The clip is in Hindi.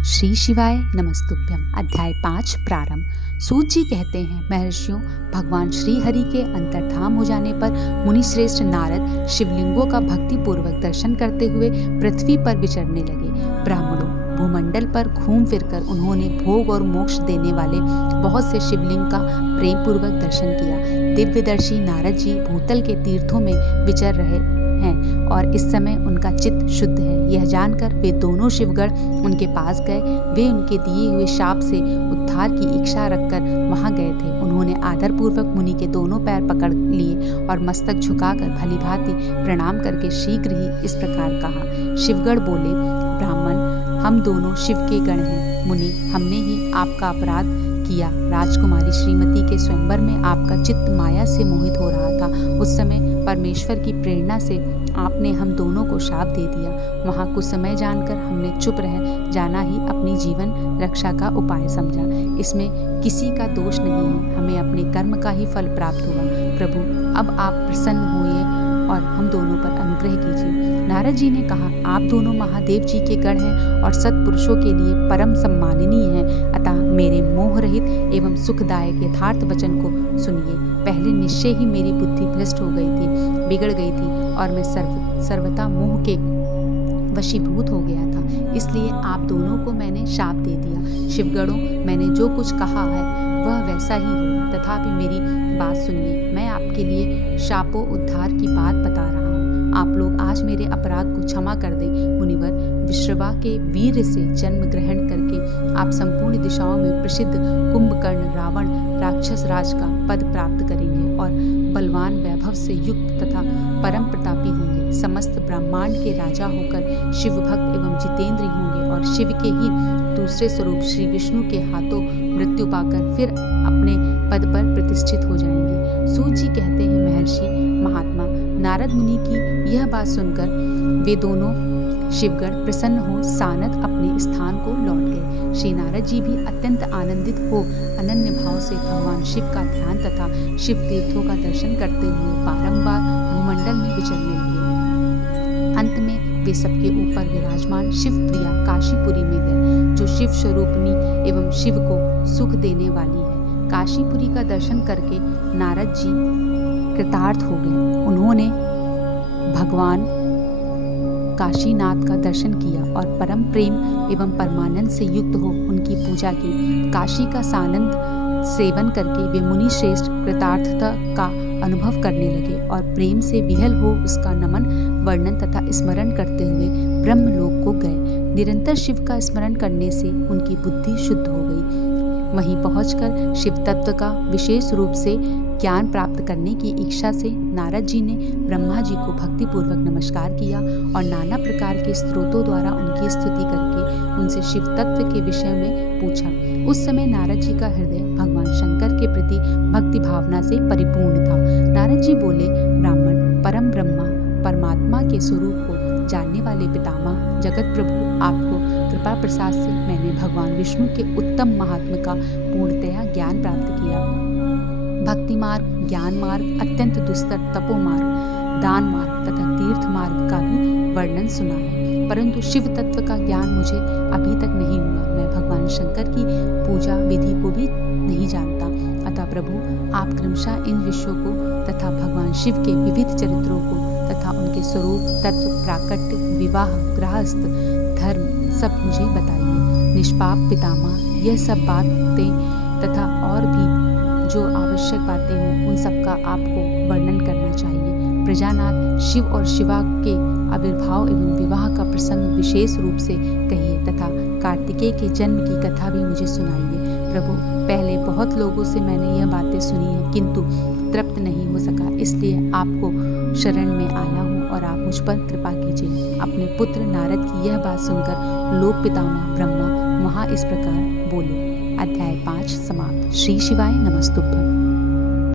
श्री शिवाय नमस्तुभ्यम। अध्याय 5 प्रारंभ। सूत जी कहते हैं, महर्षियों, भगवान श्री हरि के अंतर्धान हो जाने पर मुनि श्रेष्ठ नारद शिवलिंगों का भक्ति पूर्वक दर्शन करते हुए पृथ्वी पर विचरने लगे। ब्राह्मणों, भूमंडल पर घूम फिरकर उन्होंने भोग और मोक्ष देने वाले बहुत से शिवलिंग का प्रेम पूर्वक दर्शन किया। दिव्यदर्शी नारद जी भूतल के तीर्थों में विचर रहे हैं और इस समय उनका चित्त शुद्ध है। यह जानकर वे दोनों शिवगण उनके पास गए। वे उनके दिए हुए शाप से उद्धार की इच्छा रखकर वहां गए थे। उन्होंने आदर पूर्वक मुनि के दोनों पैर पकड़ लिए और मस्तक झुकाकर भलीभांति प्रणाम करके शीघ्र ही इस प्रकार कहा। शिवगण बोले, ब्राह्मण, हम दोनों शिव के गण हैं। मुनि, हमने ही आपका अपराध किया। राजकुमारी श्रीमती के स्वयंवर में आपका चित्त माया से मोहित हो रहा था। उस समय परमेश्वर की प्रेरणा से आपने हम दोनों को शाप दे दिया। वहाँ कुछ समय जानकर हमने चुप रह जाना ही अपनी जीवन रक्षा का उपाय समझा। इसमें किसी का दोष नहीं है, हमें अपने कर्म का ही फल प्राप्त हुआ। प्रभु, अब आप प्रसन्न हुए और हम दोनों पर अनुग्रह कीजिए। नारद जी ने कहा, आप दोनों महादेव जी के गण हैं और सत्पुरुषों के लिए परम सम्माननीय हैं। अतः मेरे मोह रहित एवं सुखदायक यथार्थ वचन को सुनिए। पहले निश्चय ही मेरी बुद्धि भ्रष्ट हो गई थी, बिगड़ गई थी और मैं सर्वथा मोह के वशीभूत हो गया था। इसलिए आप दोनों को मैंने शाप दे दिया। शिवगणों, मैंने जो कुछ कहा है वह वैसा ही हो, तथापि मेरी बात सुनिए। मैं आपके लिए शापों उद्धार की बात बता रहा हूँ। आप लोग आज मेरे अपराध को क्षमा कर दें। मुनिवर, विश्रवा के वीर से जन्म ग्रहण करके आप संपूर्ण दिशाओं में प्रसिद्ध कुंभकर्ण रावण राक्षस राज का पद प्राप्त करेंगे और बलवान वैभव से युक्त तथा परम प्रतापी होंगे। समस्त ब्रह्मांड के राजा होकर शिव भक्त एवं जितेंद्र होंगे और शिव के ही दूसरे स्वरूप श्री विष्णु के हाथों मृत्यु पाकर फिर अपने पद पर प्रतिष्ठित हो जाएंगे। सूत जी कहते हैं, महर्षि महात्मा, नारद मुनि की यह बात सुनकर वे दोनों शिवगण प्रसन्न हो सानद अपने स्थान को लौट गए। श्री नारद जी भी अत्यंत आनंदित हो अनन्य भाव से भगवान शिव का ध्यान तथा शिव तीर्थों का दर्शन करते हुए बारंबार भूमंडल में विचरने लगे। अंत में वे सबके ऊपर विराजमान शिव प्रिया काशीपुरी में गए, जो शिव स्वरूपिणी एवं शिव को सुख देने वाली है। काशीपुरी का दर्शन करके नारद जी कृतार्थ हो गए। उन्होंने भगवान काशीनाथ का दर्शन किया और परम प्रेम एवं परमानंद से युक्त हो उनकी पूजा की। काशी का सानंद सेवन करके वे मुनि श्रेष्ठ कृतार्थता का अनुभव करने लगे और प्रेम से विहल हो उसका नमन वर्णन तथा स्मरण करते हुए ब्रह्मलोक को गए। निरंतर शिव का स्मरण करने से उनकी बुद्धि शुद्ध हो गई। वहीं पहुंचकर शिव तत्व का विशेष रूप से ज्ञान प्राप्त करने की इच्छा से नारद जी ने ब्रह्मा जी को भक्ति पूर्वक नमस्कार किया और नाना प्रकार के स्त्रोतों द्वारा उनकी स्तुति करके उनसे शिव तत्व के विषय में पूछा। उस समय नारद जी का हृदय भगवान शंकर के प्रति भक्ति भावना से परिपूर्ण था। नारद जी बोले, ब्राह्मण, परम ब्रह्मा परमात्मा के स्वरूप को जानने वाले पितामह जगत प्रभु, आपको कृपा प्रसाद से मैंने भगवान विष्णु के उत्तम महात्म्य का पूर्णतया ज्ञान प्राप्त किया। भक्ति मार्ग, ज्ञान मार्ग, अत्यंत दुस्तर तपो मार्ग, दान मार्ग तथा तीर्थ मार्ग का भी वर्णन सुना है, परंतु शिव तत्व का ज्ञान मुझे अभी तक नहीं हुआ। मैं भगवान शंकर की पूजा विधि को भी नहीं जानता। अतः प्रभु, आप क्रमशः इन विषयों को तथा भगवान शिव के विविध चरित्रों को तथा उनके स्वरूप, तत्व, प्राकट्य, विवाह, गृहस्थ, धर्म सब मुझे बताइए। निष्पाप पितामह, यह सब बातें तथा और भी जो आवश्यक बातें हों उन सब का आपको वर्णन करना चाहिए। प्रजानाथ, शिव और शिवा के आविर्भाव एवं विवाह का प्रसंग विशेष रूप से कहिए तथा कार्तिकेय के जन्म की कथा भी मुझे सुनाइए। प्रभु, पहले बहुत लोगों से मैंने यह बातें सुनी हैं किंतु तृप्त नहीं हो सका, इसलिए आपको शरण में आया हूँ और आप मुझ पर कृपा कीजिए। अपने पुत्र नारद की यह बात सुनकर लोक पितामह ब्रह्मा वहाँ इस प्रकार बोले। अध्याय 5 समाप्त। श्री शिवाय नमस्तुभ्यम।